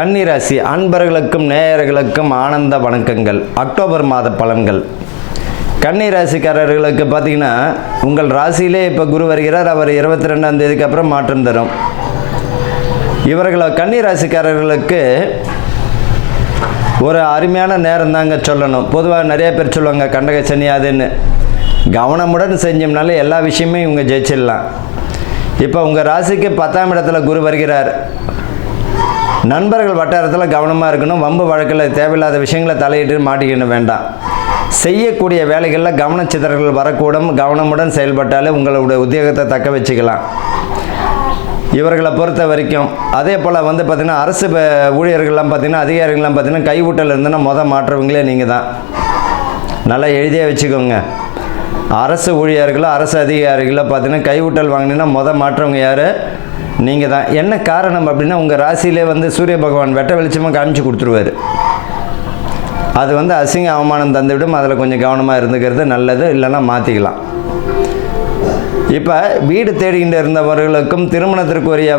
கன்னி ராசி அன்பர்களுக்கும் நேயர்களுக்கும் ஆனந்த வணக்கங்கள். அக்டோபர் மாத பலன்கள். கன்னி ராசிக்காரர்களுக்கு பார்த்தீங்கன்னா உங்கள் ராசியிலே இப்போ குரு வருகிறார். அவர் 22ஆம் தேதிக்கு அப்புறம் மாற்றம் தரும். இவர்களை கன்னி ராசிக்காரர்களுக்கு ஒரு அருமையான நேரம் தாங்க சொல்லணும். பொதுவாக நிறைய பேர் சொல்லுவாங்க கண்டக சனி அதுன்னு. கவனமுடன் செஞ்சோம்னாலே எல்லா விஷயமே இவங்க ஜெயிச்சிடலாம். இப்போ உங்கள் ராசிக்கு 10ஆம் இடத்துல குரு வருகிறார். நண்பர்கள் வட்டாரத்தில் கவனமாக இருக்கணும். வம்பு வழக்கில் தேவையில்லாத விஷயங்களை தலையிட்டு மாட்டிக்கணும் வேண்டாம். செய்யக்கூடிய வேலைகளில் கவனச்சிதறல்கள் வரக்கூடும். கவனமுடன் செயல்பட்டாலே உங்களுடைய உத்தியோகத்தை தக்க வச்சுக்கலாம். இவர்களை பொறுத்த வரைக்கும் அதே போல் பார்த்திங்கன்னா அரசு ஊழியர்கள்லாம் பார்த்திங்கன்னா அதிகாரிகள்லாம் பார்த்திங்கன்னா கைவிட்டல் இருந்ததுன்னா மாற்றவங்களே நீங்கள் தான். நல்லா எழுதியே வச்சுக்கோங்க. அரசு ஊழியர்களோ அரசு அதிகாரிகளோ பார்த்திங்கன்னா கைவிட்டல் வாங்கினீங்கன்னா மாற்றவங்க யார்? நீங்கள் தான். என்ன காரணம் அப்படின்னா உங்கள் ராசியிலே சூரிய பகவான் வெட்ட வெளிச்சமாக காமிச்சு கொடுத்துருவார். அது அசிங்க அவமானம் தந்துவிடும். அதில் கொஞ்சம் கவனமாக இருந்துக்கிறது நல்லது. இல்லைன்னா மாற்றிக்கலாம். இப்போ வீடு தேடிகிட்டு இருந்தவர்களுக்கும் திருமணத்திற்குரிய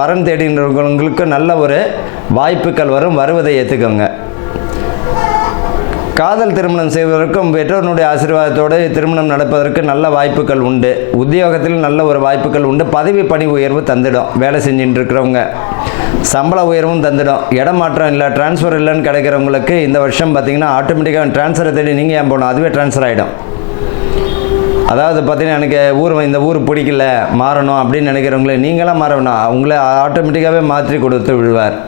வரன் தேடிகின்றவர்களுக்கும் நல்ல ஒரு வாய்ப்புகள் வரும். வருவதை ஏற்றுக்கோங்க. காதல் திருமணம் செய்வதற்கும் பெற்றோருடைய ஆசீர்வாதத்தோடு திருமணம் நடப்பதற்கு நல்ல வாய்ப்புகள் உண்டு. உத்தியோகத்தில் நல்ல ஒரு வாய்ப்புகள் உண்டு. பதவி பணி உயர்வு தந்துடும். வேலை செஞ்சுட்டு இருக்கிறவங்க சம்பள உயர்வும் தந்துடும். இடமாற்றம் இல்லை, டிரான்ஸ்ஃபர் இல்லைன்னு கிடைக்கிறவங்களுக்கு இந்த வருஷம் பார்த்திங்கன்னா ஆட்டோமேட்டிக்காக டிரான்ஸ்ஃபரை தேடி நீங்கள் ஏன் போகணும், அதுவே டிரான்ஸ்ஃபர் ஆகிடும். அதாவது பார்த்திங்கன்னா எனக்கு இந்த ஊர் பிடிக்கல மாறணும் அப்படின்னு நினைக்கிறவங்களே நீங்களாம் மாறணும். அவங்களே ஆட்டோமேட்டிக்காகவே மாற்றி கொடுத்து விடுவார்.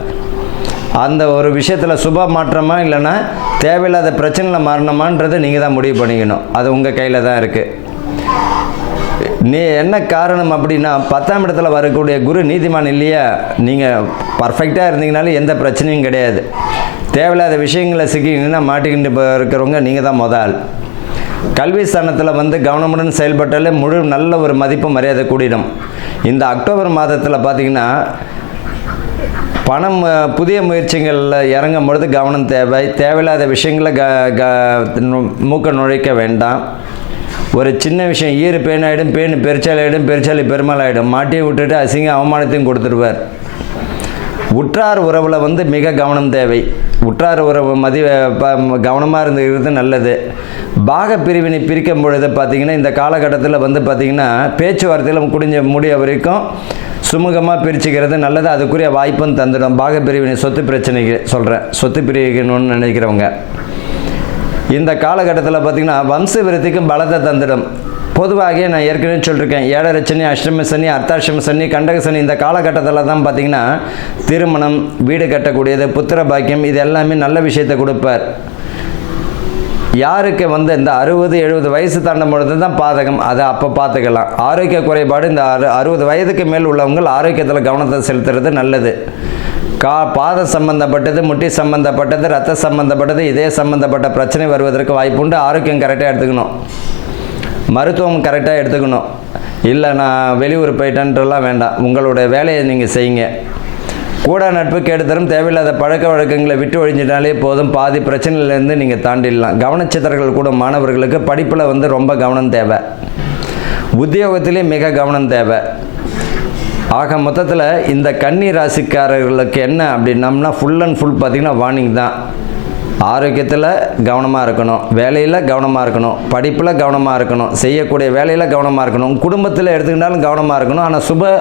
அந்த ஒரு விஷயத்தில் சுப மாற்றமா இல்லைன்னா தேவையில்லாத பிரச்சனையில் மாறணுமான்றதை நீங்கள் தான் முடிவு பண்ணிக்கணும். அது உங்கள் கையில் தான் இருக்குது. என்ன காரணம் அப்படின்னா 10ஆம் இடத்துல வரக்கூடிய குரு நீதிமான் இல்லையா? நீங்கள் பர்ஃபெக்டாக இருந்தீங்கனாலும் எந்த பிரச்சனையும் கிடையாது. தேவையில்லாத விஷயங்களை சிக்கிங்கன்னா மாட்டிக்கிட்டு இருக்கிறவங்க நீங்கள் தான் முதல். கல்வி ஸ்தானத்தில் கவனமுடன் செயல்பட்டாலே நல்ல ஒரு மதிப்பு மரியாதை கூடிடும். இந்த அக்டோபர் மாதத்தில் பார்த்திங்கன்னா பணம் புதிய முயற்சிகளில் இறங்கும் பொழுது கவனம் தேவை. தேவையில்லாத விஷயங்களை மூக்க நுழைக்க வேண்டாம். ஒரு சின்ன விஷயம் ஈறு பேனாயிடும், பேனு பெருச்சாலியிடும், பெருச்சாலி பெருமாளாயிடும். மாட்டியை விட்டுட்டு அசிங்க அவமானத்தையும் கொடுத்துருவார். உற்றார் உறவில் மிக கவனம் தேவை. உற்றார் உறவு கவனமாக இருந்துக்கிறது நல்லது. பாக பிரிவினை பிரிக்கும் பொழுது பார்த்திங்கன்னா இந்த காலகட்டத்தில் பார்த்திங்கன்னா பேச்சுவார்த்தையில் முடிய வரைக்கும் சுமூகமாக பிரிச்சுக்கிறது நல்லது. அதுக்குரிய வாய்ப்பும் தந்துடும். பாக பிரிவினை சொத்து பிரச்சனைக்கு சொல்கிறேன். சொத்து பிரிக்கணும்னு நினைக்கிறவங்க இந்த காலகட்டத்தில் பார்த்திங்கன்னா வம்ச விருத்திக்கும் பலத்தை தந்துடும். பொதுவாக நான் ஏற்கனவே சொல்லியிருக்கேன், 7.5 சனி, அஷ்டம சனி, அர்த்தாஷ்டம சனி, கண்டக சனி இந்த காலகட்டத்தில் தான் பார்த்திங்கன்னா திருமணம், வீடு கட்டக்கூடியது, புத்திர பாக்கியம் இது எல்லாமே நல்ல விஷயத்தை கொடுப்பார். யாருக்கு இந்த 60-70 வயசு தாண்டும் பொழுது தான் பாதகம், அதை அப்போ பார்த்துக்கலாம். ஆரோக்கிய குறைபாடு இந்த 60 வயதுக்கு மேல் உள்ளவங்க ஆரோக்கியத்தில் கவனத்தை செலுத்துறது நல்லது. பாதம் சம்பந்தப்பட்டது, முட்டி சம்பந்தப்பட்டது, ரத்த சம்பந்தப்பட்டது, இதே சம்பந்தப்பட்ட பிரச்சனை வருவதற்கு வாய்ப்பு உண்டு. ஆரோக்கியம் கரெக்டாக எடுத்துக்கணும். மருத்துவம் கரெக்டாக எடுத்துக்கணும். இல்லை நான் வெளியூர் போயிட்டேன்றலாம் வேண்டாம். உங்களுடைய வேலையை நீங்கள் செய்யுங்க. கூட நட்பு கேடு தரும். தேவையில்லாத பழக்க வழக்கங்களை விட்டு ஒழிஞ்சிட்டாலே போதும். பாதி பிரச்சனையிலேருந்து நீங்கள் தாண்டிடலாம். கவனச்சிதறல்கள் கூட மாணவர்களுக்கு படிப்பில் ரொம்ப கவனம் தேவை. உத்தியோகத்திலே மிக கவனம் தேவை. ஆக மொத்தத்தில் இந்த கன்னி ராசிக்காரர்களுக்கு என்ன அப்படின்னம்னா ஃபுல் அண்ட் ஃபுல் பார்த்திங்கன்னா வார்னிங் தான். ஆரோக்கியத்தில் கவனமாக இருக்கணும், வேலையில் கவனமாக இருக்கணும், படிப்பில் கவனமாக இருக்கணும், செய்யக்கூடிய வேலையில் கவனமாக இருக்கணும், குடும்பத்தில் எடுத்துக்கிட்டாலும் கவனமாக இருக்கணும். ஆனால் சுப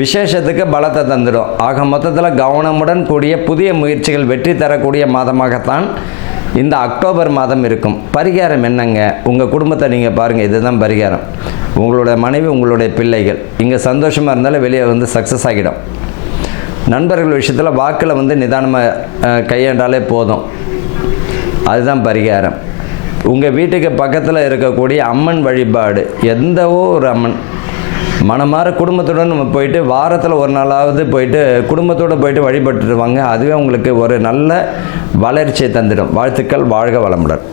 விசேஷத்துக்கு பலத்தை தந்துடும். ஆக மொத்தத்தில் கவனமுடன் கூடிய புதிய முயற்சிகள் வெற்றி தரக்கூடிய மாதமாகத்தான் இந்த அக்டோபர் மாதம் இருக்கும். பரிகாரம் என்னங்க? உங்கள் குடும்பத்தை நீங்கள் பாருங்கள். இதுதான் பரிகாரம். உங்களுடைய மனைவி, உங்களுடைய பிள்ளைகள் இங்கே சந்தோஷமாக இருந்தாலும் வெளியே சக்ஸஸ் ஆகிடும். நண்பர்கள் விஷயத்தில் வாக்கில் நிதானமாக கையாண்டாலே போதும். அதுதான் பரிகாரம். உங்கள் வீட்டுக்கு பக்கத்தில் இருக்கக்கூடிய அம்மன் வழிபாடு, எந்தவோ ஒரு அம்மன் மனமாற குடும்பத்துடன் நம்ம போயிட்டு வாரத்தில் ஒரு நாளாவது போயிட்டு குடும்பத்தோடு போயிட்டு வழிபட்டுட்டு வாங்க. அதுவே உங்களுக்கு ஒரு நல்ல வளர்ச்சியை தந்துடும். வாழ்த்துக்கள். வாழ்க வளமுடன்.